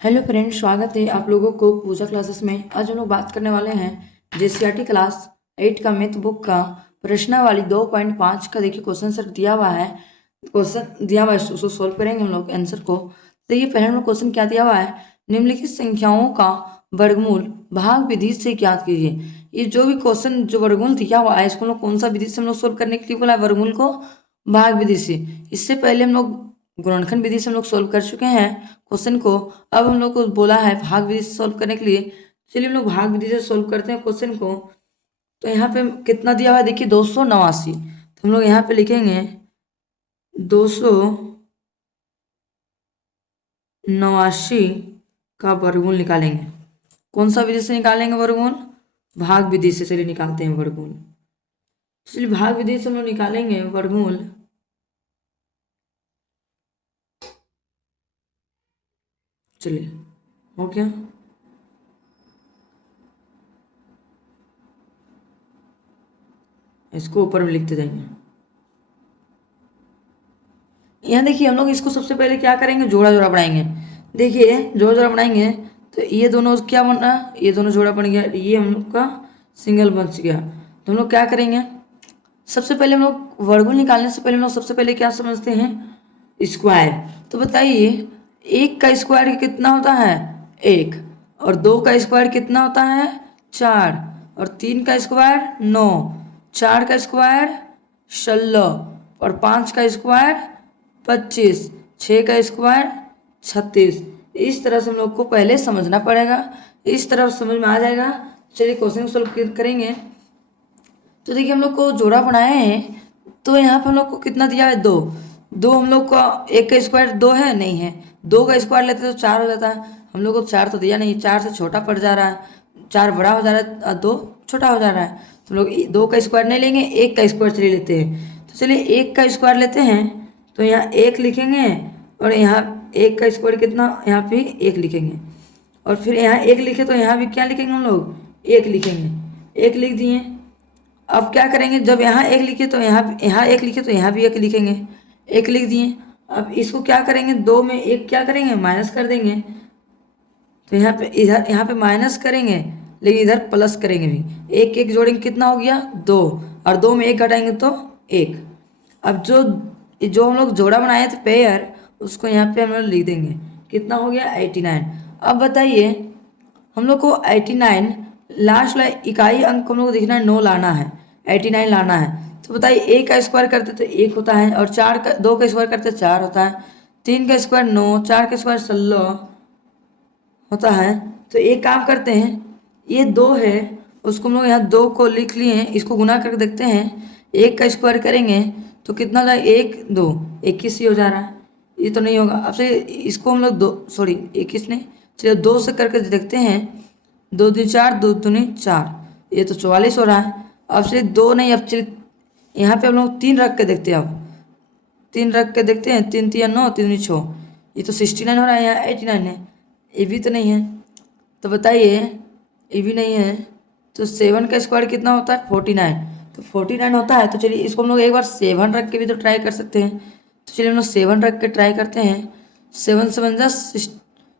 Hello friend, स्वागत है आप लोगों को पूजा क्लासेस में। आज हम लोग बात करने वाले हैं जेसीईआरटी क्लास 8 का मैथ बुक का प्रश्नावली 2.5 का। देखिए क्वेश्चन सर दिया हुआ है, क्वेश्चन दिया हुआ है, उसको सोल्व करेंगे हम लोग आंसर को। देखिए पहले हम लोग क्वेश्चन क्या दिया हुआ है, निम्नलिखित संख्याओं का वर्गमूल भाग विधि से ज्ञात कीजिए। ये जो भी क्वेश्चन जो वर्गमूल दिया हुआ है इसको हम लोग कौन सा विधि से हम लोग सोल्व करने के लिए बोला है, वर्गमूल को भाग विधि से। इससे पहले हम लोग गुणनखंड विधि से हम लोग सोल्व कर चुके हैं क्वेश्चन को। अब हम लोग को बोला है भाग विधि से सोल्व करने के लिए। चलिए हम लोग भाग विधि से सोल्व करते हैं क्वेश्चन को। तो यहाँ पे कितना दिया हुआ है, देखिए 289। तो हम लोग यहाँ पे लिखेंगे 289 का वर्गमूल निकालेंगे। कौन सा विधि से निकालेंगे वर्गमूल? भाग विधि से। चलिए निकालते हैं वर्गमूल। चलिए भाग विधि से हम लोग निकालेंगे वर्गमूल। चलिए हो गया। इसको ऊपर में लिखते जाएंगे। यहाँ देखिए हम लोग इसको सबसे पहले क्या करेंगे, जोड़ा जोड़ा बनाएंगे। देखिए जोड़ा जोड़ा बनाएंगे तो ये दोनों क्या बन रहा है, ये दोनों जोड़ा बन गया, ये हम लोग का सिंगल बन गया। तो हम लोग क्या करेंगे, सबसे पहले हम लोग वर्गमूल निकालने से पहले हम लोग सबसे पहले क्या समझते हैं, स्क्वायर। तो बताइए एक का स्क्वायर कितना होता है, एक। और दो का स्क्वायर कितना होता है, चार। और तीन का स्क्वायर 9। चार का स्क्वायर 16। और पाँच का स्क्वायर 25। छः का स्क्वायर 36। इस तरह से हम लोग को पहले समझना पड़ेगा, इस तरह समझ में आ जाएगा। चलिए क्वेश्चन सोल्व करेंगे। तो देखिए हम लोग को जोड़ा बनाए हैं, तो यहाँ पे हम लोग को कितना दिया है, दो। दो हम लोग का एक का स्क्वायर दो है, नहीं है। दो का स्क्वायर लेते तो चार हो जाता है, हम लोग को चार तो दिया नहीं, चार से छोटा पड़ जा रहा है, चार बड़ा हो जा रहा है और दो छोटा हो जा रहा है। तो हम लोग दो का स्क्वायर नहीं लेंगे, एक का स्क्वायर चलिए लेते हैं। तो चलिए एक का स्क्वायर लेते हैं, तो यहाँ एक लिखेंगे। और यहाँ एक का स्क्वायर कितना, यहाँ पे एक लिखेंगे। और फिर यहाँ एक लिखे तो यहाँ भी क्या लिखेंगे हम लोग, एक लिखेंगे। एक लिख दिए। अब क्या करेंगे, जब यहाँ एक लिखे तो यहाँ एक लिखे तो यहाँ भी एक लिखेंगे, एक लिख दिए। अब इसको क्या करेंगे, दो में एक क्या करेंगे, माइनस कर देंगे। तो यहाँ पे इधर यहाँ पे माइनस करेंगे, लेकिन इधर प्लस करेंगे भी। एक एक जोड़ेंगे कितना हो गया, दो। और दो में एक घटाएंगे तो एक। अब जो जो हम लोग जोड़ा बनाए थे पेयर, उसको यहाँ पे हम लोग लिख देंगे, कितना हो गया 89। अब बताइए हम लोग को 89 लास्ट वाला इकाई अंक को हम लोग को देखना है, 9 लाना है, 89 लाना है। तो बताइए एक का स्क्वायर करते तो एक होता है, और चार का दो का स्क्वायर करते चार होता है, तीन का स्क्वायर 9, चार का स्क्वायर 16 होता है। तो एक काम करते हैं, ये दो है, उसको हम लोग यहाँ दो को लिख लिए हैं, इसको गुना करके देखते हैं। एक का स्क्वायर करेंगे तो कितना हो जाएगा, एक दो 21 ही हो जा रहा है। ये तो नहीं होगा। अब से इसको हम लोग दो, सॉरी 21 नहीं, चलिए दो से करके देखते हैं। दो दूनी चार, दो दूनी चार, ये तो 44 हो रहा है। अब चलिए दो नहीं, अब चलिए यहाँ पे हम लोग तीन रख के देखते हैं। अब तीन रख के देखते हैं, तीन तीन 9, तीन 6, ये तो 69 हो रहा है, यहाँ 89 है। ये भी तो नहीं है, तो बताइए ये भी नहीं है। तो 7 का स्क्वायर कितना होता है, 49। तो 49 होता है। तो चलिए इसको हम लोग एक बार 7 रख के भी तो ट्राई कर सकते हैं। तो चलिए हम लोग 7 रख के ट्राई करते हैं। 7 7 जा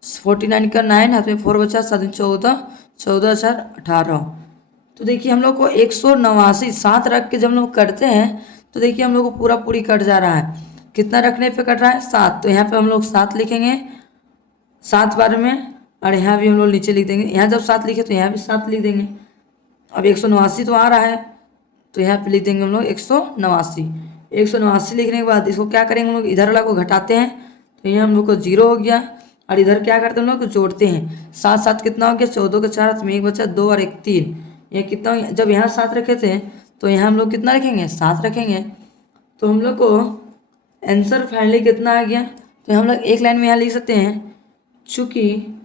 49 का 9, हाथ में 4 बचा, 7 14, 14 4 18। तो देखिए हम लोग को 189 7 रख के जब हम लोग करते हैं, तो देखिए हम लोग को पूरा पूरी कट जा रहा है। कितना रखने पे कट रहा है, 7। तो यहाँ पे हम लोग 7 लिखेंगे 7 बार में, और यहाँ भी हम लोग नीचे लिख देंगे। यहाँ जब 7 लिखे तो यहाँ भी 7 लिख देंगे। अब 189 तो आ रहा है, तो यहाँ पे लिख देंगे हम लोग 189। 189 लिखने के बाद इसको क्या करेंगे, हम लोग इधर वाला को घटाते हैं, तो यहाँ हम लोग को 0 हो गया। और इधर क्या करते हैं, हम लोग जोड़ते हैं। 7 7 कितना हो गया, 14 का 4, हाथ में एक बचा, 2 और 1 3। ये कितना हो गया? जब यहाँ 7 रखे थे तो यहाँ हम लोग कितना रखेंगे, 7 रखेंगे। तो हम लोग को आंसर फाइनली कितना आ गया, तो हम लोग एक लाइन में यहाँ लिख सकते हैं, चूँकि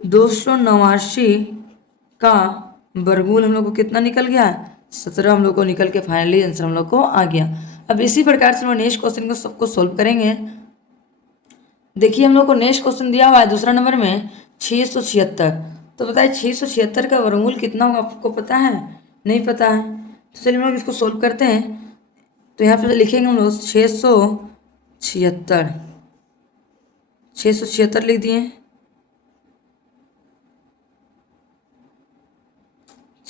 289 का वर्गमूल हम लोग को कितना निकल गया, 17 हम लोग को निकल के फाइनली आंसर हम लोग को आ गया। अब इसी प्रकार से हम लोग नेक्स्ट क्वेश्चन को सबको सोल्व करेंगे। देखिए हम लोग को नेक्स्ट क्वेश्चन दिया हुआ है दूसरा नंबर में 676। तो बताइए 676 का वर्गमूल कितना होगा, आपको पता है, नहीं पता है। तो चलिए हम लोग इसको सोल्व करते हैं। तो यहाँ पे लिखेंगे हम लोग 676 लिख दिए।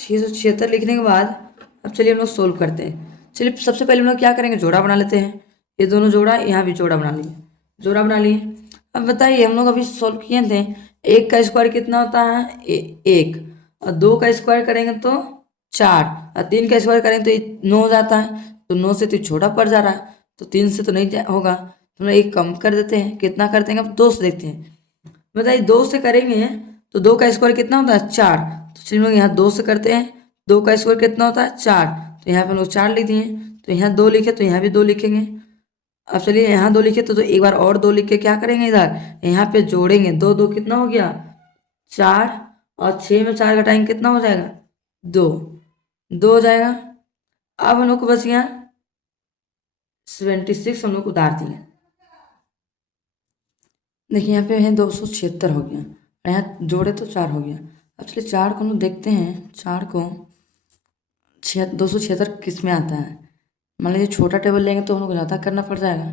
676 लिखने के बाद अब चलिए हम लोग सोल्व करते हैं। चलिए सबसे पहले हम लोग क्या करेंगे, जोड़ा बना लेते हैं। ये दोनों जोड़ा, यहाँ भी जोड़ा बना लिए, जोड़ा बना लिए। अब बताइए हम लोग अभी सोल्व किए थे, 1 का स्क्वायर कितना होता है 1, और 2 का स्क्वायर करेंगे तो 4, और 3 का स्क्वायर करेंगे तो 9 हो जाता है। तो 9 से तो छोटा पड़ जा रहा है, तो 3 से तो नहीं होगा, तो हम लोग एक कम कर देते हैं। कितना कर देंगे, अब 2 से देखते हैं। बताइए 2 से करेंगे तो 2 का स्क्वायर कितना होता है 4, तो चलिए हम लोग यहाँ 2 से करते हैं। 2 का स्क्वायर कितना होता है 4, तो यहाँ पे हम लोग 4 लिख दिए। तो यहाँ 2 लिखे तो यहाँ भी 2 लिखेंगे। अब चलिए यहाँ 2 लिखे तो एक बार और 2 लिख के क्या करेंगे, इधर यहाँ पे जोड़ेंगे। 2 2 कितना हो गया 4, और 6 में 4 घटाएंगे कितना हो जाएगा 2, 2 हो जाएगा। अब हम लोग को बच गया 76, हम लोग उतार दिए। देखिए यहाँ पे है 276 हो गया, और यहाँ जोड़े तो 4 हो गया। अब चलिए 4 को हम लोग देखते हैं, 4 को 276 किस में आता है। मान लीजिए छोटा टेबल लेंगे तो हम लोग को ज़्यादा करना पड़ जाएगा।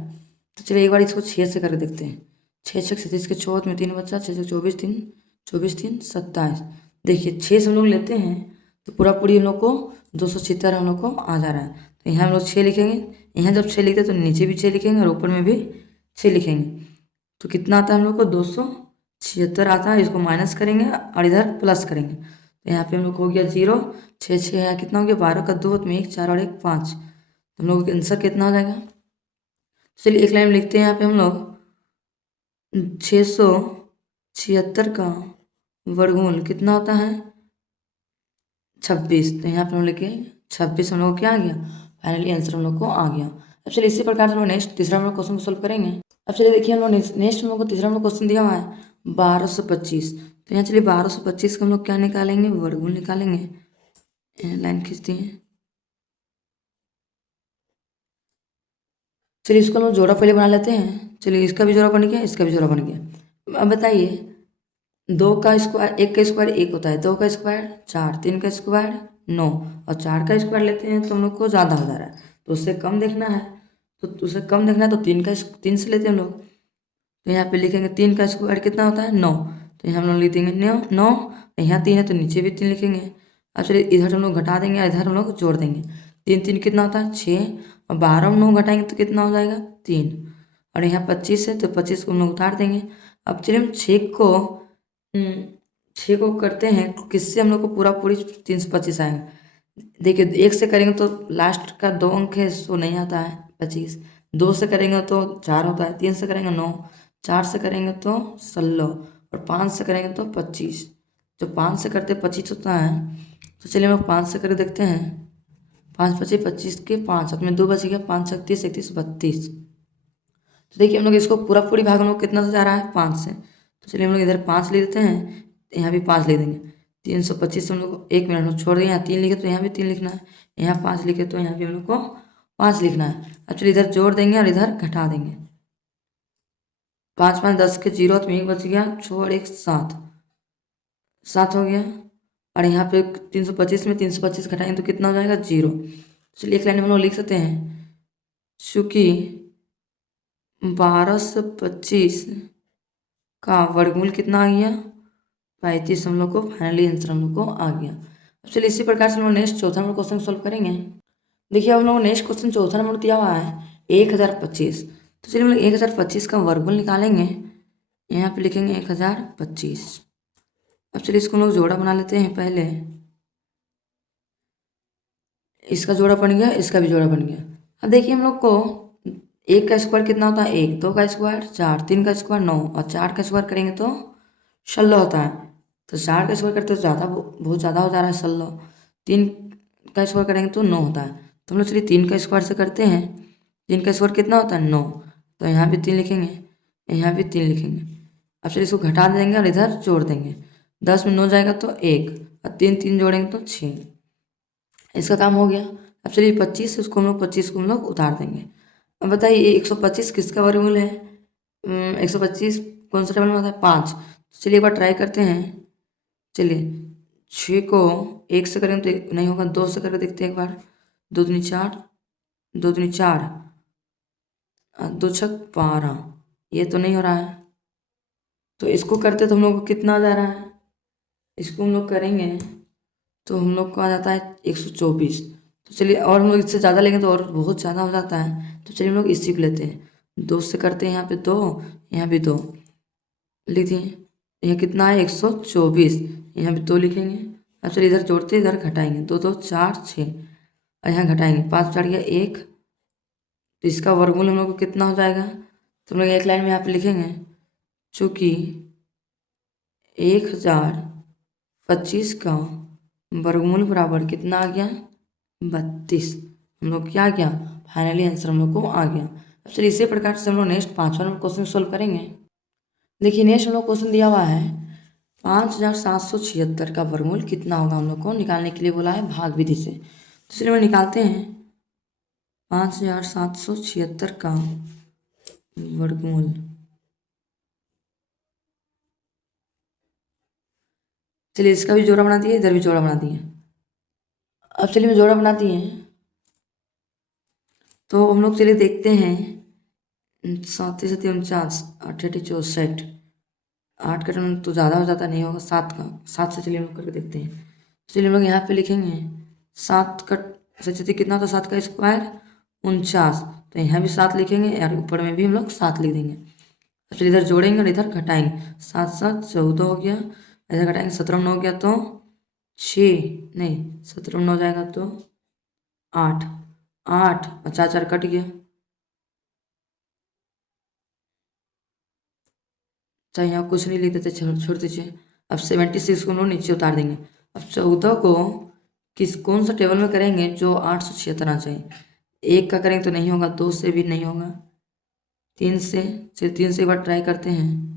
तो चलिए एक बार इसको 6 से करके देखते हैं। 6 6 37 के चौथ में 3 बच्चा, 6 6 24 3, 24 3 27। देखिए 6 से हम लोग लेते हैं तो पूरा पूरी हम लोग को 276 हम लोग को आ जा रहा है। तो यहाँ हम लोग 6 लिखेंगे, यहाँ जब 6 लिखते हैं तो नीचे भी 6 लिखेंगे और ऊपर में भी 6 लिखेंगे। तो कितना आता है हम लोग को 276 आता है। इसको माइनस करेंगे और इधर प्लस करेंगे, तो यहाँ पे हम लोग हो गया 0, 6 6 यहाँ कितना हो गया 12 का 2 में 1 4 और 1 5। हम लोग का आंसर कितना हो जाएगा। चलिए एक लाइन में लिखते हैं, यहाँ पे हम लोग 676 का वर्गमूल कितना होता है 26। तो यहाँ पे हम लिखे 26, हम लोग को क्या आ गया, फाइनली आंसर हम लोग को आ गया। अब चलिए इसी प्रकार से हम लोग नेक्स्ट तीसरा नंबर क्वेश्चन को सोल्व करेंगे। अब चलिए देखिए हम लोग नेक्स्ट हम लोग को तीसरा नंबर क्वेश्चन दिया हुआ है 1225। तो यहाँ चलिए 1225 का हम लोग क्या निकालेंगे, वर्गमूल निकालेंगे। लाइन खींचती हैं। चलिए इसको हम लोग जोड़ा पहले बना लेते हैं। चलिए इसका भी जोड़ा बन गया, इसका भी जोड़ा बन गया। अब बताइए 2 का स्क्वायर, 1 का स्क्वायर 1 होता है, 2 का स्क्वायर 4, 3 का स्क्वायर 9, और 4 का स्क्वायर लेते हैं तो हम लोग को ज़्यादा हो जा रहा है, तो उससे कम देखना है। तो उससे कम देखना है तो 3 से लेते हैं हम लोग। तो यहाँ पे लिखेंगे 3 का स्क्वायर कितना होता है 9, तो यहाँ हम लोग लिख देंगे 9। यहाँ 3 है तो नीचे भी 3 लिखेंगे। अब चलिए इधर हम लोग घटा देंगे और इधर हम लोग जोड़ देंगे। 3 3 कितना होता है 6, और 12 में 9 घटाएंगे तो कितना हो जाएगा 3, और यहाँ 25 है तो 25 को हम लोग उतार देंगे। अब चलिए हम 6 को करते हैं किससे, हम लोग को पूरा पूरी 325 आएगा। देखिए 1 से करेंगे तो लास्ट का 2 अंक है सो नहीं आता है 25, 2 से करेंगे तो 4 होता है, 3 से करेंगे 9, 4 से करेंगे तो 16, और 5 से करेंगे तो 25। जो 5 से करते 25 होता है, तो चलिए हम लोग 5 से करके देखते हैं। 5 25 25 के 5 साथ में 2 बच गया, 5 36 31 32। तो देखिए हम लोग इसको पूरा पूरी भाग हम लोग कितना से जा रहा है 5 से, तो चलिए हम लोग इधर 5 ले देते हैं, यहाँ भी 5 ले देंगे। 325 हम लोग 1 मिनट में छोड़ देंगे, यहाँ 3 लिखे तो यहाँ भी 3 लिखना है, यहाँ 5 लिखे तो यहाँ भी हम लोग को 5 लिखना है। अब चलिए इधर जोड़ देंगे और इधर घटा देंगे। 5 5 10 के 0 तो 1 बच गया, 6 और 1 7, 7 हो गया। और यहाँ पे 325 में 325 घटाएंगे तो कितना हो जाएगा 0। चलिए एक लाइन में हम लोग लिख सकते हैं, चूँकि 1225 का वर्गमूल कितना आ गया 35, हम लोग को फाइनली आंसर हम लोग को आ गया। अब चलिए इसी प्रकार से हम लोग नेक्स्ट चौथा नंबर क्वेश्चन सॉल्व करेंगे। देखिए हम लोग नेक्स्ट क्वेश्चन चौथा नंबर दिया हुआ है 1025। तो चलिए हम लोग 1025 का वर्गमूल निकालेंगे। यहाँ पे लिखेंगे 1025। अब चलिए इसको हम लोग जोड़ा बना लेते हैं पहले। इसका जोड़ा बन गया, इसका भी जोड़ा बन गया। अब देखिए हम लोग को 1 का स्क्वायर कितना होता है 1, 2 का स्क्वायर 4, 3 का स्क्वायर 9, और 4 का स्क्वायर करेंगे तो 16 होता है। तो 4 का स्क्वायर करते तो ज़्यादा बहुत ज़्यादा हो जा रहा है 16। 3 का स्क्वायर करेंगे तो 9 होता है। तो हम लोग चलिए 3 का स्क्वायर से करते हैं। 3 का स्क्वायर कितना होता है 9, तो यहाँ भी 3 लिखेंगे, यहाँ भी 3 लिखेंगे। अब चलिए इसको घटा देंगे और इधर जोड़ देंगे। 10 में 9 जाएगा तो 1, और 3 3 जोड़ेंगे तो 6। इसका काम हो गया। अब चलिए 25 उसको हम लोग 25 को हम लोग उतार देंगे। अब बताइए 125 किसका वर्गमूल है। 125 कौन सा टेबल में होता है 5। चलिए एक बार ट्राई करते हैं। चलिए 6 को 1 से करेंगे तो नहीं होगा, 2 से करके देखते हैं एक बार। 2 दूनी 4, 2 दूनी 4, 2 छक 12, ये तो नहीं हो रहा है। तो इसको करते तो हम लोग को कितना आ जा रहा है, इसको हम लोग करेंगे तो हम लोग को आ जाता है 124। तो चलिए, और हम लोग इससे ज़्यादा लेंगे तो और बहुत ज़्यादा हो जाता है, तो चलिए हम लोग इसी को लेते हैं। 2 से करते हैं, यहाँ पे 2, यहाँ भी 2 लिख दिए। यहाँ कितना है 124, यहाँ भी 2 लिखेंगे। अब चलिए इधर जोड़ते इधर घटाएंगे, 2 2 4 6, और यहाँ घटाएंगे 5 चढ़ गया 1, तो इसका वर्गमूल हम लोग को कितना हो जाएगा, तो हम लोग एक लाइन में यहाँ पे लिखेंगे, चूँकि 1025 का वर्गमूल बराबर कितना आ गया 32। हम लोग क्या आ गया, फाइनली आंसर हम लोग को आ गया। अब चलिए इसी प्रकार से हम लोग नेक्स्ट 5वां नंबर क्वेश्चन सोल्व करेंगे। देखिए नेक्स्ट हम लोग क्वेश्चन दिया हुआ है 5776 का वर्गमूल कितना होगा, हम लोग को निकालने के लिए बोला है भाग विधि से। तो चलिए हम निकालते हैं 5776 का वर्गमूल। चलिए इसका भी जोड़ा बना दिए, इधर भी जोड़ा बना दिए। अब चलिए मैं जोड़ा बना दिए, तो हम लोग चलिए देखते हैं 7 7 49 8 8 64, 8 का टर्म तो ज़्यादा हो जाता नहीं होगा, 7 का, 7 से चलिए हम लोग करके देखते हैं। चलिए हम लोग यहाँ पे लिखेंगे 7 का सच कितना होता है, 7 का स्क्वायर 49, तो यहाँ भी 7 लिखेंगे और ऊपर में भी हम लोग 7 लिख देंगे। फिर इधर जोड़ेंगे और इधर घटाएंगे, 7 7 14 हो गया, इधर घटाएंगे 17 में 9 हो गया तो 6, नहीं 17 में 9 हो जाएगा तो 8, 8 और 4 4 कट गया, चाहे यहाँ कुछ नहीं लिख देते, छोड़ दीजिए। अब 76 को हम लोग नीचे उतार देंगे। अब 14 को कौन सा टेबल में करेंगे जो 876 आ जाए। 1 का करेंगे तो नहीं होगा, 2 से भी नहीं होगा, 3 से, चलिए 3 से एक बार ट्राई करते हैं।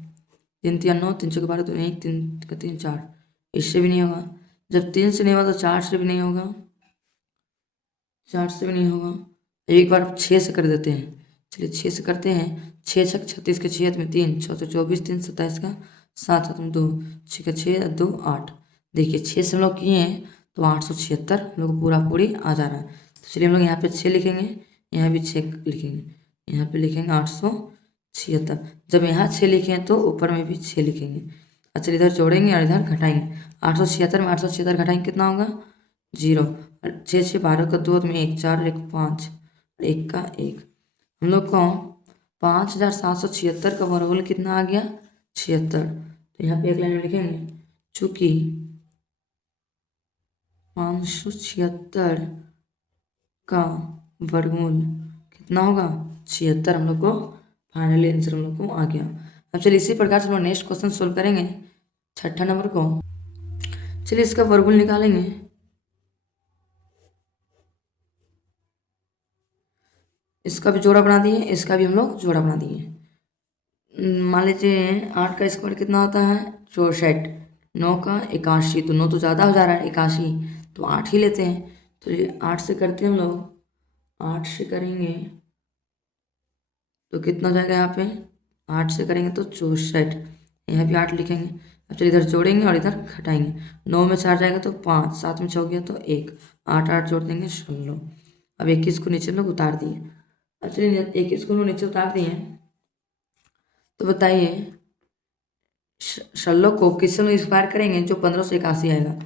3 3 9, 3 6 12, 2 1 3 का 3 4, इससे भी नहीं होगा। जब 3 से नहीं होगा तो 4 से भी नहीं होगा, 4 से भी नहीं होगा। एक बार 6 से कर देते हैं, चलिए 6 से करते हैं। 6 छक 36 के 6 में 3, 6 तो 24, 3 27 का 7 7 में 2, 6 का 6 2 8। देखिए 6 से हम लोग किए हैं तो 876 हम लोग को पूरा पूरी आ जा रहा है। तो चलिए हम लोग यहाँ पे 6 लिखेंगे, यहाँ भी 6 लिखेंगे, यहाँ पे लिखेंगे 876। जब यहाँ 6 लिखे हैं तो ऊपर में भी 6 लिखेंगे। अच्छा इधर जोड़ेंगे और इधर घटाएंगे, 876 में 876 घटाएंगे कितना होगा 0, 6 6 12 का 2 में 1 4 1 5, 1 का 1। हम लोग को 5776 का वर्गमूल कितना आ गया 76। तो यहाँ पे एक लाइन में लिखेंगे, चूँकि 576 का वर्गमूल कितना होगा 76, हम लोग को फाइनली आंसर हम लोग को आ गया। अब चलिए इसी प्रकार से हम लोग नेक्स्ट क्वेश्चन सोल्व करेंगे 6ठा नंबर को। चलिए इसका वर्गमूल निकालेंगे। इसका भी जोड़ा बना दिए, इसका भी हम लोग जोड़ा बना दिए। मान लीजिए 8 का स्क्वायर कितना होता है 64, 9 का 81, तो 9 तो ज़्यादा हो जा रहा है 81, तो 8 ही लेते हैं। तो ये 8 से करते हैं हम लोग, 8 से करेंगे तो कितना हो जाएगा, यहाँ पे 8 से करेंगे तो 64, यहाँ भी 8 लिखेंगे। अब चलिए इधर जोड़ेंगे और इधर घटाएंगे, 9 में 4 जाएगा तो 5, 7 में 6 हो गया तो 1, 8 8 जोड़ देंगे 16। अब 21 को नीचे लोग उतार दिए। अब चलिए 21 को नीचे उतार दिए, तो बताइए 16 को किससे में स्क्वायर करेंगे जो 1581 आएगा।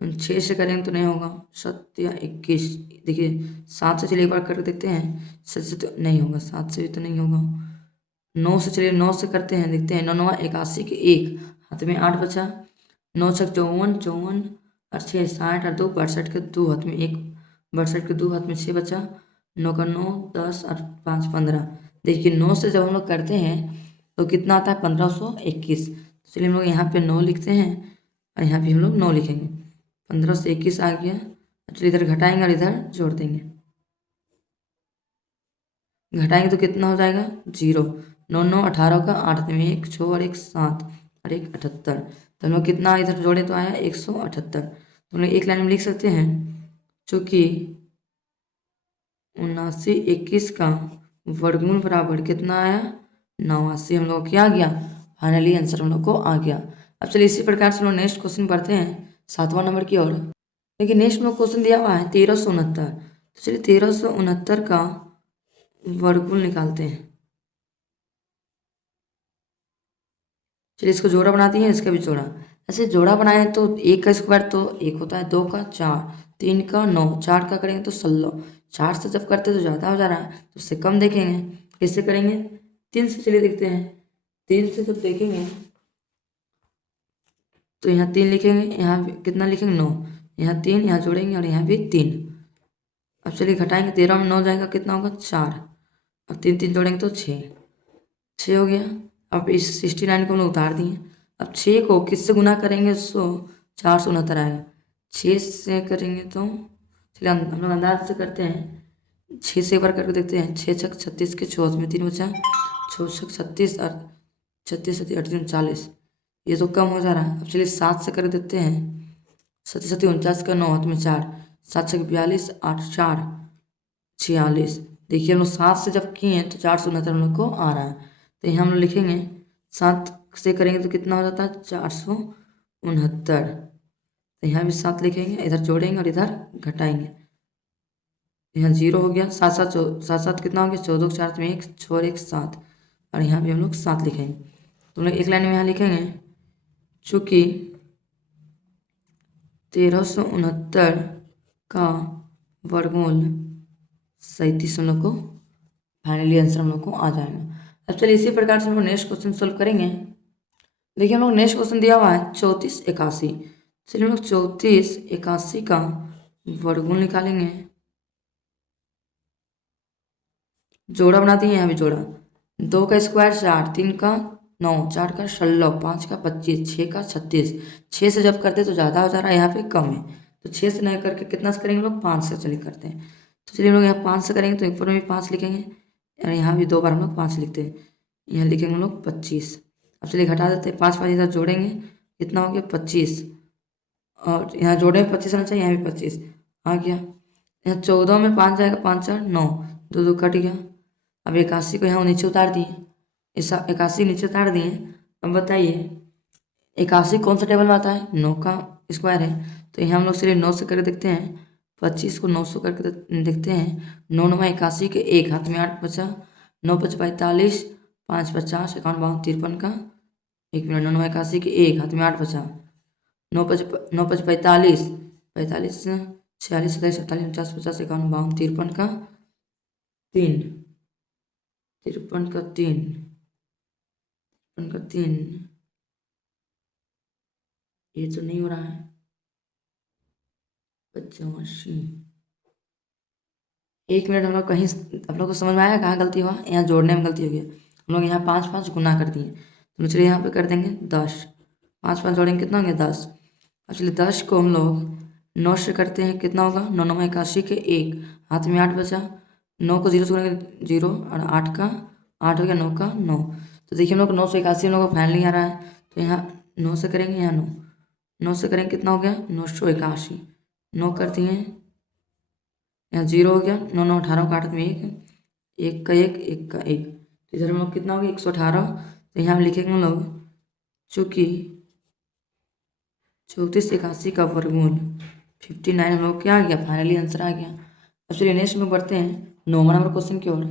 6 से करेंगे तो नहीं होगा, 7 या 21, देखिए 7 से चलिए एक बार करके देखते हैं, 7 से तो नहीं होगा, 7 से भी तो नहीं होगा। 9 से चलिए 9 से करते हैं, देखते हैं 9 9 81 के 1, हाथ में 8 बचा, 9 6 54 54 और 6 60 और 2 62 के 2 हाथ में 1, 62 के 2 हाथ में 6 बचा, 9 का 9 10 और 5 15। देखिए 9 से जब हम लोग करते हैं तो कितना आता है 1521। तो चलिए हम लोग यहाँ पे 9 लिखते हैं और यहाँ भी हम लोग 9 लिखेंगे, 15 से 21 आ गया। चलिए इधर घटाएंगे और इधर जोड़ देंगे, घटाएंगे तो कितना हो जाएगा 0, 9 9 18 का 8 में 1 6 और 1 7 और 1 78। तो हम लोग कितना इधर जोड़े तो आया 178। तो हम लोग एक लाइन में लिख सकते हैं, चूँकि 79 21 का वर्गमूल बराबर कितना आया 89। हम लोग को क्या आ गया, फाइनली आंसर हम लोग को आ गया। अब चलिए इसी प्रकार से हम लोग नेक्स्ट क्वेश्चन पढ़ते हैं 7वां नंबर की ओर। देखिए नेक्स्ट में क्वेश्चन दिया हुआ है 1369। तो चलिए 1369 का वर्गमूल निकालते हैं। चलिए इसको जोड़ा बनाती हैं, इसका भी जोड़ा। ऐसे जोड़ा बनाए तो एक का स्क्वायर तो एक होता है, दो का चार, तीन का नौ, चार का करेंगे तो 16, चार से जब करते तो ज़्यादा हो जा रहा है तो उससे कम देखेंगे। किससे करेंगे? तीन से। चलिए देखते हैं, तीन से जब देखेंगे तो यहाँ तीन लिखेंगे, यहाँ कितना लिखेंगे? नौ, यहाँ तीन, यहाँ जोड़ेंगे और यहाँ भी तीन। अब चलिए घटाएंगे, 13 में 9 जाएगा, कितना होगा? 4। अब तीन तीन जोड़ेंगे तो 6, 6 हो गया। अब इस 69 को हम लोग उतार दिए। अब 6 को किससे गुना करेंगे? 100, 469 आएगा। 6 से करेंगे तो चलिए हम लोग अंदाज से करते हैं। 6 से एक बार करके देखते हैं। 6 छक 36 के 24 में 3 बचा, 6 छक 36 और 36 38 39, ये तो कम हो जा रहा है। अब चलिए 7 से कर देते हैं। 37 49 का 9 हाथ में 4, 7 छक 42, 8 4 46। देखिए हम लोग 7 से जब किए हैं तो 469 हम लोग को आ रहा है। तो यहाँ हम लोग लिखेंगे 7 से करेंगे तो कितना हो जाता है? 469। तो यहाँ भी 7 लिखेंगे, इधर जोड़ेंगे और इधर घटाएंगे। यहाँ 0 हो गया। 7 7 7 7 कितना हो गया? 14 के 4 में 1, 6 और 1 7, और यहाँ भी हम लोग 7 लिखेंगे। तो हम लोग एक लाइन में यहाँ लिखेंगे, चूँकि 1369 का वर्गमूल 37 हम लोग को फाइनली आंसर हम लोग को आ जाएगा। अब चलिए इसी प्रकार से हम लोग नेक्स्ट क्वेश्चन सोल्व करेंगे। देखिए हम लोग नेक्स्ट क्वेश्चन दिया हुआ है 34 81। चलिए हम लोग 34 81 का वर्गमूल निकालेंगे। जोड़ा बनाते हैं, यहाँ भी जोड़ा। 2 का स्क्वायर 4, 3 का 9, 4 का 16, 5 का 25, 6 का 36। 6 से जब करते तो ज़्यादा हो जा रहा है, यहाँ पे कम है। तो 6 से नहीं करके कितना से करेंगे हम लोग? 5 से चलिए करते हैं। तो चलिए हम लोग यहाँ 5 से करेंगे तो एक बार में भी 5 लिखेंगे और यहाँ भी 2 बार हम लोग 5 लिखते हैं। यहाँ लिखेंगे हम लोग 25। अब चलिए घटा देते हैं, 5 5 इधर जोड़ेंगे, कितना हो गया? 25, और यहाँ जोड़े 25 आना चाहिए, यहाँ भी 25 आ गया। यहाँ 14 में 5 जाएगा, 5 4 9, 2 2 कट गया। अब 81 को यहाँ नीचे उतार दिए, ऐसा 81 नीचे उतार दिए। अब बताइए 81 कौन सा टेबल में आता है? 9 का स्क्वायर है। तो यहाँ हम लोग चलिए 9 से करके देखते हैं। 25 को 9 से करके देखते हैं। 9 9 81 के एक, हाथ में 8 बचा, 9 5 45, 5 50, 51 52 53 का 1 मिनट। 9 9 81 के एक, हाथ में 8 बचा, 9 5 45, 45 46 27 48 49 50 51 52 53 का 3, 53 का 3, 53 का 3, ये तो नहीं हो रहा है। 85, 1 मिनट। हम लोग कहीं, आप लोग को समझ में आया कहाँ गलती हुआ? यहाँ जोड़ने में गलती हो गई। हम लोग यहाँ 5 5 गुना कर दिए, तो चलिए यहाँ पे कर देंगे 10। 5 5 जोड़ेंगे कितना हो गया? 10। अब चलिए 10 को हम लोग 9 से करते हैं, कितना होगा? 9 9 81 के एक, हाथ में 8 बचा, 9 को 0 से करेंगे 0, और 8 का 8 हो गया, 9 का 9। तो देखिए हम लोग 9 से 81 हम लोग को फाइनली आ रहा है। तो यहाँ 9 से करेंगे, यहाँ 9, 9 से करेंगे कितना हो गया? 981। 9 कर दिए, यहाँ 0 हो गया। 9 9 18 को 8 में 1, 1 का 1, 1 का 1, तो इधर हम लोग कितना हो गया? 118। तो यहाँ हम लिखेंगे हम लोग, चूँकि 34 81 का वर्गमूल 59 हम लोग क्या आ गया? फाइनली आंसर आ गया। अब चलिए नेक्स्ट में बढ़ते हैं 9वां नंबर क्वेश्चन की ओर।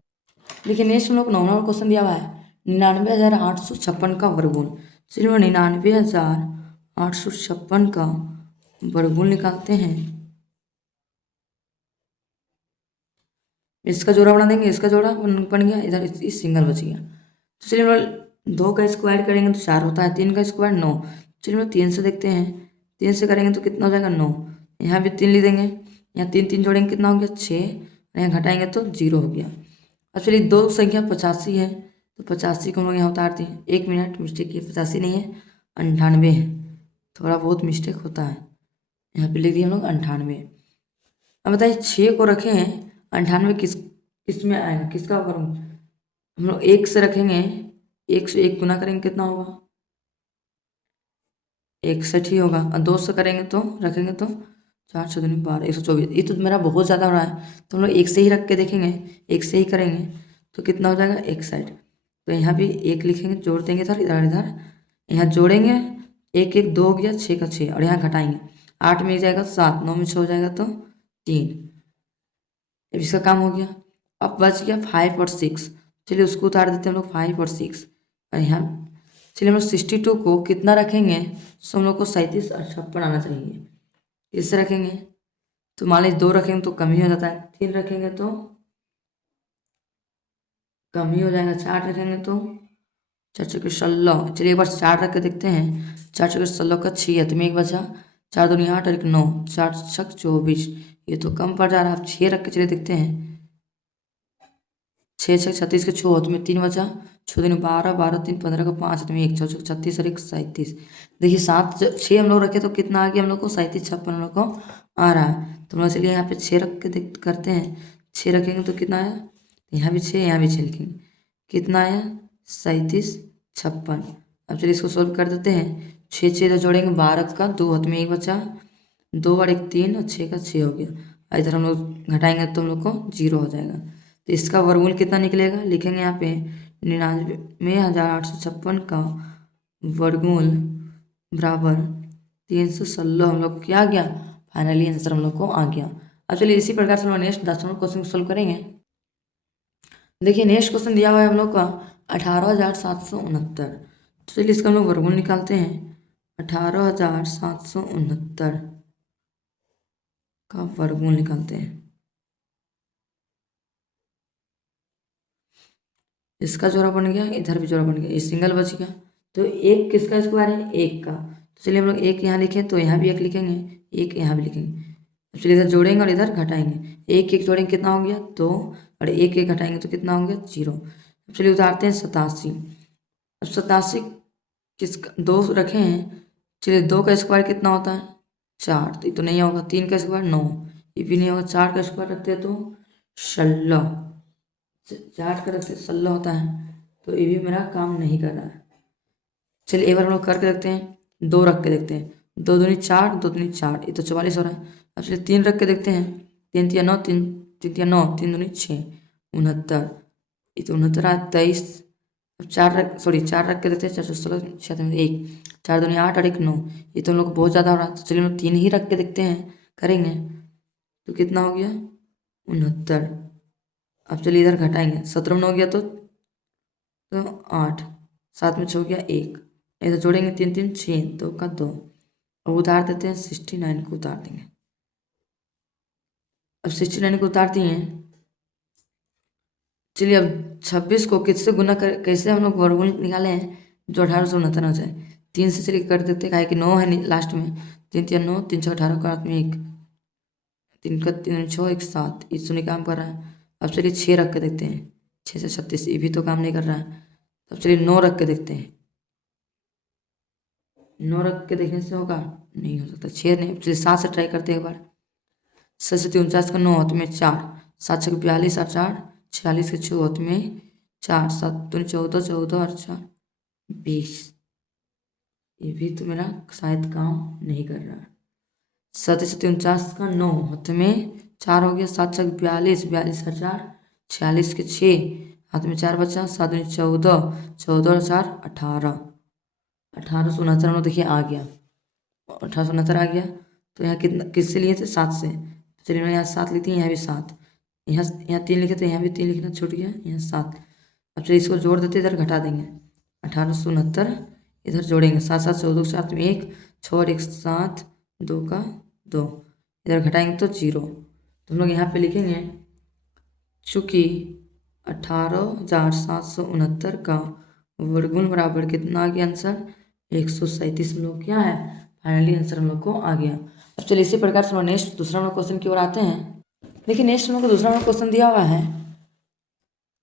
देखिए नेक्स्ट हम लोग 9वां नंबर क्वेश्चन दिया हुआ है 99,856 का वर्गमूल। चलिए 99,856 का वर्गमूल निकालते हैं। इसका जोड़ा बना देंगे, इसका जोड़ा बन गया, इधर इस सिंगल बच गया। तो चलिए हम लोग 2 का स्क्वायर करेंगे तो 4 होता है, 3 का स्क्वायर 9। चलिए हम लोग 3 से देखते हैं। 3 से करेंगे तो कितना हो जाएगा? 9। यहाँ भी 3 लिख देंगे, यहाँ 3 3 जोड़ेंगे, कितना हो गया? 6, और यहाँ घटाएंगे तो 0 हो गया। अब चलिए 2 संख्या 85 है, तो 85 को हम लोग यहाँ उतार दिए। 1 मिनट, मिस्टेक ये 85 नहीं है, 98 है। थोड़ा बहुत मिस्टेक होता है, यहाँ पे लिख दिए हम लोग 98। अब बताइए 6 को रखे हैं, 98 किस में आएगा? किसका वर्ग? हम लोग 1 से रखेंगे, 1 से 1 गुना करेंगे, कितना होगा? 61 ही होगा। और 2 से करेंगे तो रखेंगे तो 4 6 दूनी 12, 124। ये तो मेरा बहुत ज़्यादा हो रहा है, तो हम लोग 1 से ही रख के देखेंगे, 1 से ही करेंगे तो कितना हो जाएगा? 61। तो यहाँ भी 1 लिखेंगे, जोड़ देंगे इधर इधर इधर, यहाँ जोड़ेंगे, 1 1 2 हो गया, 6 का 6, और यहाँ घटाएंगे, 8 में जाएगा 7, 9 में 6 हो जाएगा तो 3। अब इसका काम हो गया। अब बच गया 5 और 6। चलिए उसको उतार देते हैं हम लोग, 5 और 6, और यहाँ चलिए हम लोग 62 को कितना रखेंगे, तो हम लोग को 37 और 56 आना चाहिए। इससे रखेंगे तो मान लीजिए 2 रखेंगे तो कम ही हो जाता है, 3 रखेंगे तो कम ही हो जाएगा, 4 रखेंगे तो 4×16। चलिए एक बार 4 रख के देखते हैं। 4×16 का 6 है, तो में एक बचा, 4×2 8 और 1 9, 4×6 = 24। ये तो कम पड़ जा रहा है। आप 6 रख के चलिए देखते हैं। 6×6 = 36 के 6 तो में 3 बचा, 6×3 12, 12×3 15 का 5, तो में 1 4 36 और 1 37। देखिए 6 हम लोग रखे तो कितना आ गया हम लोग को, 37 56 हम लोग को आ रहा है। तो हम लोग चलिए यहाँ पे 6 रख के देख करते हैं। 6 रखेंगे तो कितना आया, यहाँ भी 6 यहाँ भी 6 लिखेंगे, कितना आया 37 56। अब चलिए इसको सोल्व कर देते हैं। 6 6 इधर जोड़ेंगे, 12 का 2 हाथ में 1 बचा, 2 और 1 3 और 6 का 6 हो गया। और इधर हम लोग घटाएंगे तो हम लोग को 0 हो जाएगा। तो इसका वर्गमूल कितना निकलेगा, लिखेंगे यहाँ पे 99,856 का वर्गमूल बराबर 316। हम लोग क्या आ गया, फाइनली आंसर हम लोग को आ गया। अब चलिए इसी प्रकार से हम लोग नेक्स्ट 10वां क्वेश्चन सोल्व करेंगे। देखिए नेक्स्ट क्वेश्चन दिया हुआ है हम लोग का 18,769। तो चलिए इसका हम लोग वर्गमूल निकालते हैं। 18,769 का वर्गमूल निकालते हैं। इसका जोड़ा बन गया, इधर भी जोड़ा बन गया, ये सिंगल बच गया। तो एक किसका स्क्वायर है, एक का। तो चलिए हम लोग एक यहाँ लिखें तो यहाँ भी एक लिखेंगे, एक यहाँ भी लिखेंगे। तो चलिए इधर जोड़ेंगे और इधर घटाएंगे, एक एक जोड़ेंगे कितना हो गया 2, और एक एक घटाएंगे तो कितना हो गया 0। अब चलिए उतारते हैं 87। अब 87 किसका, 2 रखे हैं। चलिए 2 का स्क्वायर कितना होता है 4, तो ये तो नहीं होगा। 3 का स्क्वायर 9, ये भी नहीं होगा। 4 का स्क्वायर रखते हैं तो 16, 4 का रखते 16 होता है। तो ये भी मेरा काम नहीं कर रहा है। चलिए एक बार हम लोग करके देखते हैं, 2 रख के देखते हैं। 2 दूनी 4, 2 दूनी 4, ये तो 44 हो रहा है। अब चलिए 3 रख के देखते हैं। 3 3 9, 3 3 9, 3 दूनी 6 69, ये तो 69 आया 23। अब 4 रख के देखते हैं। 4 16 6 1, 4 दूनी 8 और 1 9, ये तो हम लोग को बहुत ज़्यादा हो रहा है। तो चलिए हम लोग 3 ही रख के देखते हैं, करेंगे तो कितना हो गया 69। अब चलिए इधर घटाएंगे, 17 में 9 गया तो 8, 7 में 6 हो गया 1, इधर जोड़ेंगे 3 3 6, 2 का 2। अब उतार देते हैं, 69 को उतार देंगे। अब 69 को उतार दिए। चलिए अब 26 को किससे गुना कर, कैसे हम लोग वर्गमूल निकाले हैं जो 1869 हो जाए। 3 से चलिए कर देते हैं, काहे कि 9 है लास्ट में। 3 3 9, 3 6 18 का हाथ में 1, 3 का 3 6 1 7, इससे नहीं काम कर रहा है। अब चलिए 6 रख के देखते हैं। 6 से 36, ये भी तो काम नहीं कर रहा है। अब चलिए 9 रख के देखते हैं। 9 रख के देखने से होगा, नहीं हो सकता। 6 नहीं, चलिए 7 से ट्राई करते हैं एक बार। 7 से 49 का 9 हाथ में 4, 7 6 42 और 4 46 के 6 हाथ में 4, 7 दूनी 14, 14 और 4 20। ये भी तो मेरा शायद काम नहीं कर रहा है। 7 से 49 का 9 हाथ में 4 हो गया, 7 6 42, 42 और 4 46 के 6 हाथ में 4 बचा, 7 दूनी 14, 14 और 4 18, 1869 हम लोग देखिए आ गया। 1869 आ गया। तो यहाँ कितना किससे लिए थे, 7 से। चलिए मैं यहाँ 7 लिखती हूँ, यहाँ भी 7, यहाँ यहाँ 3 लिखे थे, यहाँ भी 3 लिखना छूट गया, यहाँ 7। अब चलिए इसको जोड़ देते, इधर घटा देंगे। 1869 इधर जोड़ेंगे, 7 7 14 7 में 1, 6 और 1 7, 2 का 2, इधर घटाएंगे तो 0। तो हम लोग यहाँ पे लिखेंगे चूँकि 18,769 का वर्गमूल बराबर कितना आ गया आंसर 137। हम लोग क्या है, फाइनली आंसर हम लोग को आ गया। अब चलिए इसी प्रकार से हम नेक्स्ट दूसरा नंबर क्वेश्चन की ओर आते हैं। देखिए नेक्स्ट हम लोग को दूसरा नंबर क्वेश्चन दिया हुआ है,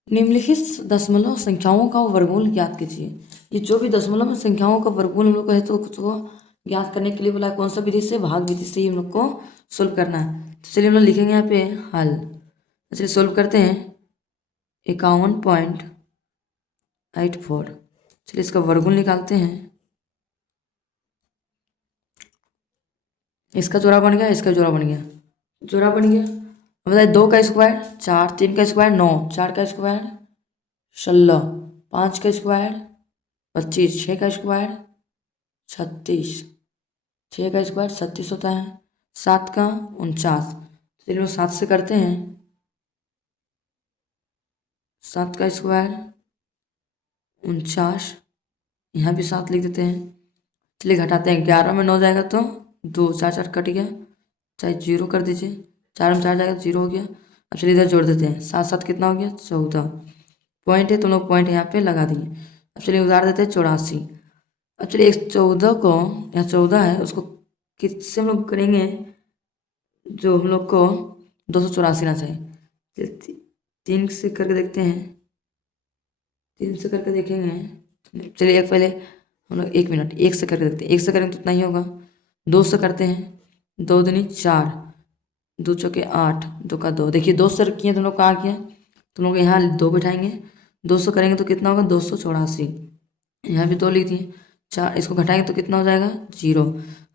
निम्नलिखित दशमलव संख्याओं का वर्गमूल ज्ञात कीजिए। ये जो भी दशमलव संख्याओं का वर्गमूल हम लोग को है तो कुछ को ज्ञात करने के लिए बोला कौन सा विधि से, भाग विधि से ही हम लोग को सोल्व करना है। तो चलिए हम लोग लिखेंगे यहाँ पे हल। चलिए सोल्व करते हैं। 51.84, चलिए इसका वर्गमूल निकालते हैं। इसका जोड़ा बन गया, इसका जोड़ा बन गया, जोड़ा बन गया। अब बताइए 2 का स्क्वायर 4, 3 का स्क्वायर 9, 4 का स्क्वायर 16, 5 का स्क्वायर 25, 6 का स्क्वायर 36, 6 का स्क्वायर 36 होता है, 7 का 49। चलिए लोग 7 से करते हैं। 7 का स्क्वायर 49, यहाँ भी 7 लिख देते हैं। चलिए घटाते हैं, 11 में 9 जाएगा तो 2, 4 4 कट गया, चाहे 0 कर दीजिए, 4 में 4 जाएगा 0 हो गया। अब चलिए इधर जोड़ देते हैं, 7 7 कितना हो गया 14। पॉइंट है तो हम लोग पॉइंट यहाँ पे लगा दिए। अब चलिए उधार देते हैं 84। अब चलिए इस 14 को, यहाँ 14 है उसको किससे हम लोग करेंगे, जो हम लोग को 284 ना चाहिए, 3 से करके देखते हैं, 3 से करके देखेंगे। चलिए एक पहले हम लोग 1 मिनट 1 से करके देखते हैं, 1 से करेंगे तो इतना ही होगा। 2 से करते हैं, 2 दूनी 4, 2 चौके 8, 2 का 2। देखिए 2 से किए तो हम लोग कहाँ किया, तो हम लोग यहाँ 2 बैठाएंगे, 200 करेंगे तो कितना होगा 284। यहाँ भी 2 लिख दिए, 4 इसको घटाएंगे तो कितना हो जाएगा 0।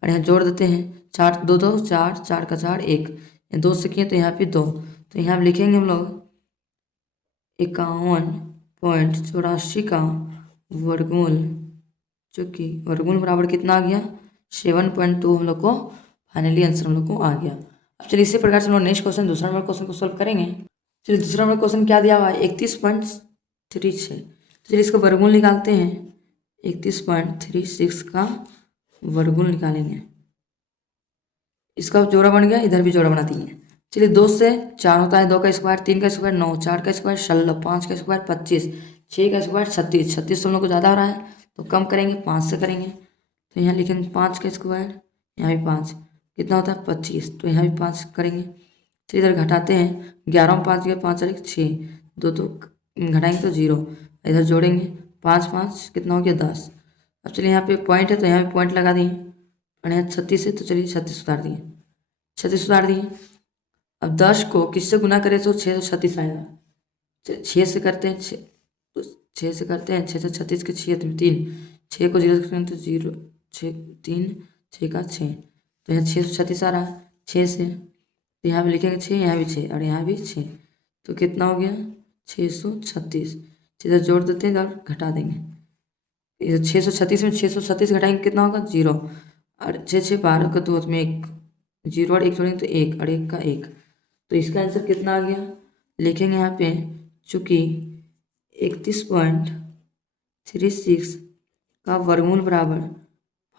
और यहाँ जोड़ देते हैं, 4 2 2 4, 4 का 4 1, 2 से किए तो यहाँ पे 2, तो यहाँ पे लिखेंगे हम लोग 51.84 का वर्गमूल, जो कि वर्गमूल बराबर कितना आ गया 7.2। हम लोग को फाइनली आंसर हम लोग को आ गया। अब चलिए इसी प्रकार से हम लोग नेक्स्ट क्वेश्चन, दूसरा नंबर क्वेश्चन को सोल्व करेंगे। चलिए दूसरा नंबर क्वेश्चन क्या दिया हुआ है 31.36। तो चलिए इसका वर्गमूल निकालते हैं, 31.36 का वर्गमूल निकालेंगे। इसका जोड़ा बन गया, इधर भी जोड़ा बना दिए। चलिए 2 से 4 होता है, 2 का स्क्वायर, 3 का स्क्वायर 9, 4 का स्क्वायर 16, 5 का स्क्वायर 25, 6 का स्क्वायर 36। 36 हम लोग को ज़्यादा हो रहा है तो कम करेंगे, 5 से करेंगे। तो यहाँ लिखेंगे 5 का स्क्वायर, यहाँ भी 5, कितना होता है 25, तो यहाँ भी 5 करेंगे। चलिए इधर घटाते हैं, 11 में 5 गया, 5 और 1 6, 2 2 घटाएंगे तो 0, इधर जोड़ेंगे 5 5 कितना हो गया 10। अब चलिए यहाँ पे पॉइंट है तो यहाँ पे पॉइंट लगा दिए, और यहाँ 36 है तो चलिए 36 उतार दिए, 36 उतार दिए। अब 10 को किससे गुना करें तो 636 आएगा। 6 से करते हैं, 6 तो 6 से करते हैं, 6 से 36 के 6 3, 6 को 0 से करें तो 0, 6 3 6 का 6, तो यहाँ 636 आ रहा है 6 से। तो यहाँ भी लिखेंगे 6, यहाँ भी 6 और यहाँ भी 6, तो कितना हो गया 636। इधर जोड़ देते हैं, इधर घटा देंगे, इधर 636 में 636 घटाएंगे कितना होगा 0, और 6 6 12 का 2 में 1, 0 और 1 जोड़ेंगे तो 1 और 1 का 1, तो इसका आंसर कितना आ गया, लिखेंगे यहाँ पे चूँकि 31.36 का वर्गमूल बराबर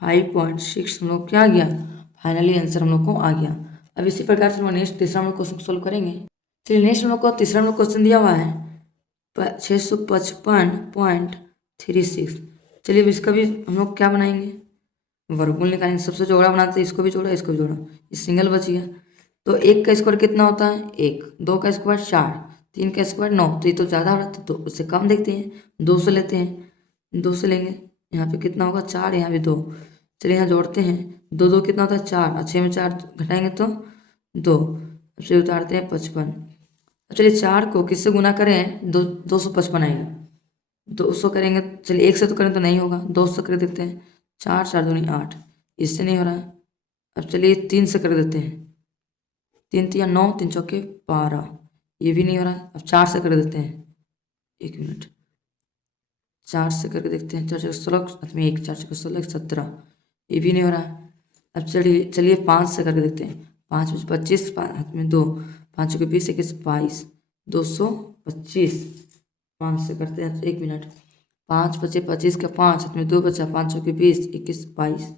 5.6 हम लोग क्या आ गया, फाइनली आंसर हम लोग को आ गया। अब इसी प्रकार से हम नेक्स्ट तीसरा नंबर क्वेश्चन सोल्व करेंगे। चलिए नेक्स्ट हम लोग को तीसरा नंबर क्वेश्चन दिया हुआ है 655.36। चलिए अब इसका भी हम लोग क्या बनाएंगे, वर्गमूल निकालेंगे। सबसे जोड़ा बनाते हैं, इसको भी जोड़ा इसको भी जोड़ा, इस सिंगल बच गया। तो 1 का स्क्वायर कितना होता है 1, 2 का स्क्वायर 4, 3 का स्क्वायर 9, तो ये तो ज़्यादा हो रहा था तो उससे कम देखते हैं, 2 से लेते हैं, 2 से लेंगे, यहाँ पे कितना होगा 4, यहाँ भी 2। चलिए यहाँ जोड़ते हैं, 2 2 कितना होता है 4, और 6 में 4 घटाएंगे तो 2। अब चलिए उतारते हैं 55। अब चलिए 4 को किससे गुना करें, 255 आएगा, 200 करेंगे, चलिए 1 से तो करें तो नहीं होगा, 2 से कर देते हैं, 4 4 दूनी 8, इससे नहीं हो रहा है। अब चलिए 3 से कर देते हैं, 3 3 9, 3 चौके 12, ये भी नहीं हो रहा है। अब 4 से कर देते हैं, 1 मिनट, 4 से करके देखते हैं, 4 4 16, हाथ में 1, 4 4 16 17, ये भी नहीं हो रहा है। अब चलिए चलिए 5 से करके देखते हैं, 5 5 25, हाथ में 2, 5 के 20 21 22, 225। 5 से करते हैं, 1 मिनट, 5 25 25 का 5, हाथ में 2 बचा, 5 के 20 21 22,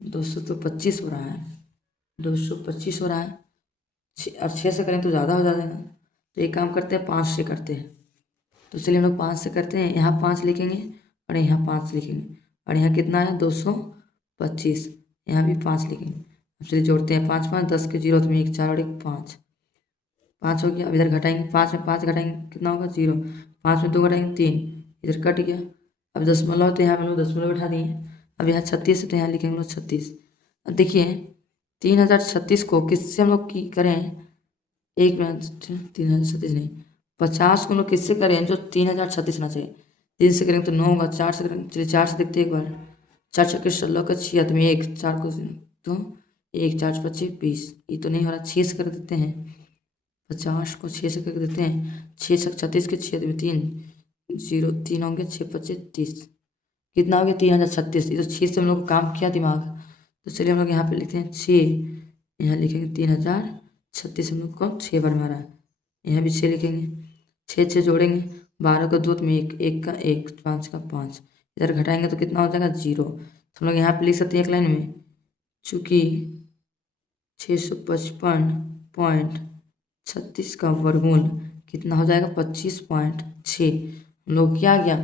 225 हो रहा है, 225 हो रहा है। और 6 से करें तो ज़्यादा हो जाएगा, तो एक काम करते हैं 5 से करते हैं। तो चलिए हम लोग 5 से करते हैं, यहाँ 5 लिखेंगे और यहाँ 5 लिखेंगे, और यहाँ कितना है 225, यहाँ भी 5 लिखेंगे। अब चलिए जोड़ते हैं, 5 5 10 के 0 में 1 4 और 1 5, 5 हो गया। अब इधर घटाएंगे, 5 में 5 घटाएंगे कितना होगा 0, 5 में 2 घटाएंगे 3, इधर कट गया। अब दशमलव, तो यहाँ हम लोग दशमलव बैठा दिए। अब यहाँ 36 है तो यहाँ लिखेंगे हम लोग 36। अब देखिए 3036 को किससे हम लोग की करें, 1 मिनट, 3036 नहीं, 50 को हम लोग किससे करें जो 3036 ना चाहिए। 3 से करेंगे तो 9 होगा, 4 से करेंगे, चलिए 4 से देखते हैं एक बार, 4 4 16 का 6 में 1, 4 को तो 1 4 25 20, ये तो नहीं हो रहा। 6 से कर देते हैं, 50 को 6 से कर देते हैं, 6 6 36 के 6 में 3 0 3 होंगे, 6 25 30, कितना हो गया 3036। ये तो 6 से हम लोग काम किया दिमाग। तो चलिए हम लोग यहाँ पे लिखते हैं 6, यहाँ लिखेंगे 3036, हम लोग को 6 बार मारा है, यहाँ भी 6 लिखेंगे, 6 6 जोड़ेंगे, 12 का 2 में 1 1 का 1, 5 का 5, इधर घटाएंगे तो कितना हो जाएगा 0। तो हम लोग यहाँ पे लिख सकते हैं एक लाइन में, चूँकि 655.36 का वर्गमूल कितना हो जाएगा 25.6। हम लोग क्या आ गया,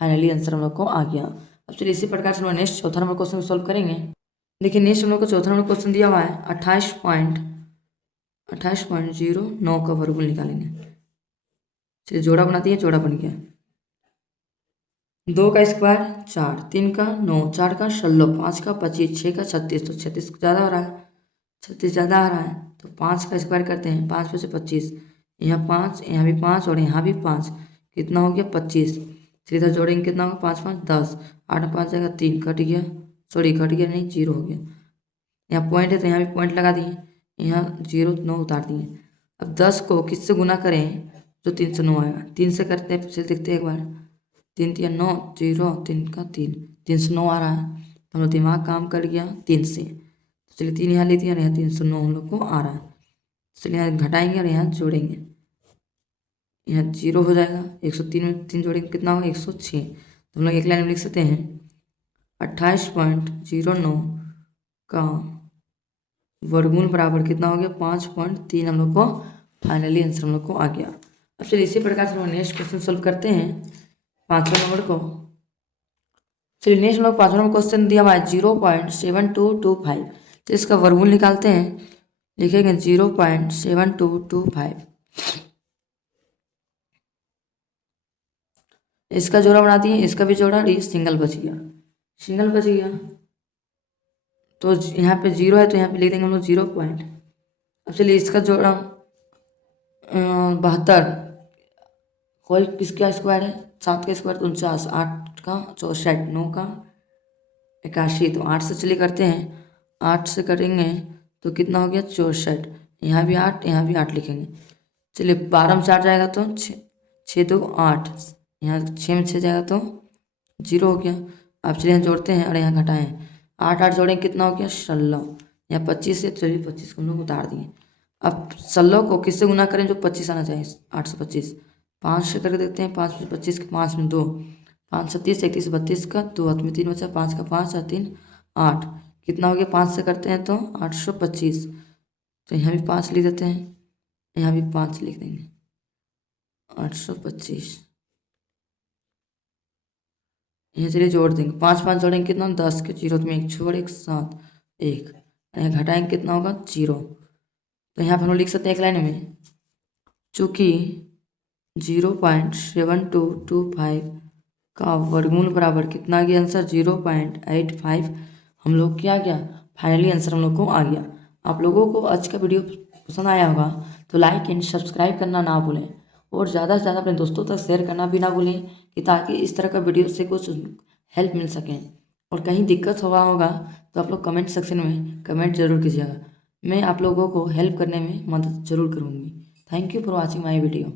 फाइनली आंसर हम लोग को आ गया। अब चलिए इसी प्रकार से हम लोग नेक्स्ट चौथा नंबर क्वेश्चन सॉल्व करेंगे। देखिए नेक्स्ट हम लोग को चौथा नंबर क्वेश्चन दिया हुआ है 28.09 का वर्गमूल निकालेंगे। चलिए जोड़ा बनाती है, जोड़ा बन गया। 2 का स्क्वायर 4, 3 का 9, 4 का 16, 5 का 25, 6 का 36। तो 36 ज़्यादा हो रहा है, 36 ज़्यादा आ रहा है तो 5 का स्क्वायर करते हैं, 5 5 25, यहाँ 5, यहाँ भी 5 और यहाँ भी 5, कितना हो गया 25। फिर इधर जोड़ेंगे कितना होगा 5 5 10, 8 5 जाएगा 3, कट गया, सॉरी कट गया नहीं 0 हो गया। यहाँ पॉइंट है तो यहाँ भी पॉइंट लगा दिए, यहाँ 0 9 उतार दिए। अब 10 को किससे गुना करें जो 309 आएगा, 3 से करते हैं, फिर देखते हैं एक बार, 3 3 9 0, 3 का 3, 309 आ रहा है। तो हम लोग दिमाग काम कर गया 3 से, तो चलिए 3 यहाँ ले दिया और यहाँ 309 हम लोग को आ रहा है। चलिए यहाँ घटाएंगे और यहाँ जोड़ेंगे, यहाँ 0 हो जाएगा, 103 में 3 जोड़ेंगे कितना होगा 106। तो हम लोग एक लाइन में लिख सकते हैं 28.09 का वर्गमूल बराबर कितना हो गया 5.3। हम लोग को फाइनली आंसर हम लोग को आ गया। अब चलिए इसी प्रकार से हम लोग नेक्स्ट क्वेश्चन सोल्व करते हैं 5वां नंबर को। चलिए नेक्स्ट हम लोग 5वां नंबर क्वेश्चन दिया हुआ है 0.7225। तो इसका वर्गमूल निकालते हैं, लिखेंगे 0.7225। इसका जोड़ा बना दिए, इसका भी जोड़ा, ये सिंगल बच गया, सिंगल बच गया। तो यहाँ पे 0 है तो यहाँ पे लिख देंगे हम लोग 0 पॉइंट। अब चलिए इसका जोड़ा 72, कोई किसका स्क्वायर है 7 का स्क्वायर 49, 8 का 64, 9 का 81। तो 8 से चलिए करते हैं, 8 से करेंगे तो कितना हो गया 64, यहाँ भी 8, यहाँ भी 8 लिखेंगे। चलिए 12 में 4 जाएगा तो 6 2 8, यहाँ 6 में 6 जाएगा तो 0 हो गया। अब चलिए यहाँ जोड़ते हैं और यहाँ घटाएं, 8 8 जोड़ेंगे कितना हो गया 16, यहाँ 25 से, चलिए 25 को हम लोग उतार दिए। अब 16 को किससे गुना करें जो 25 आना चाहिए, 8 से 25, 5 से करके देखते हैं, 5 में 25 के 5 में 2, 5 36 31 32 का 2 हाथ में 3 बचा, 5 का 5 और 3 8, कितना हो गया 5 से करते हैं तो 825। तो यहाँ भी 5 लिख देते हैं, यहाँ भी 5 लिख देंगे, 825। यहाँ चलिए जोड़ देंगे, 5 5 जोड़ेंगे कितना 10 के 0 में 1 छोड़ 1 7 1, यहाँ घटाएंगे कितना होगा 0। तो यहाँ पर हम लिख सकते हैं एक लाइन में, चूँकि 0.7225 का वर्गमूल बराबर कितना गया आंसर 0.85। हम लोग क्या गया फाइनली आंसर हम लोग को आ गया। आप लोगों को आज का वीडियो पसंद आया होगा तो लाइक एंड सब्सक्राइब करना ना भूलें, और ज़्यादा से ज़्यादा अपने दोस्तों तक शेयर करना भी ना भूलें, कि ताकि इस तरह का वीडियो से कुछ हेल्प मिल सके। और कहीं दिक्कत हुआ होगा तो आप लोग कमेंट सेक्शन में कमेंट जरूर कीजिएगा, मैं आप लोगों को हेल्प करने में मदद जरूर करूँगी। Thank you for watching my video.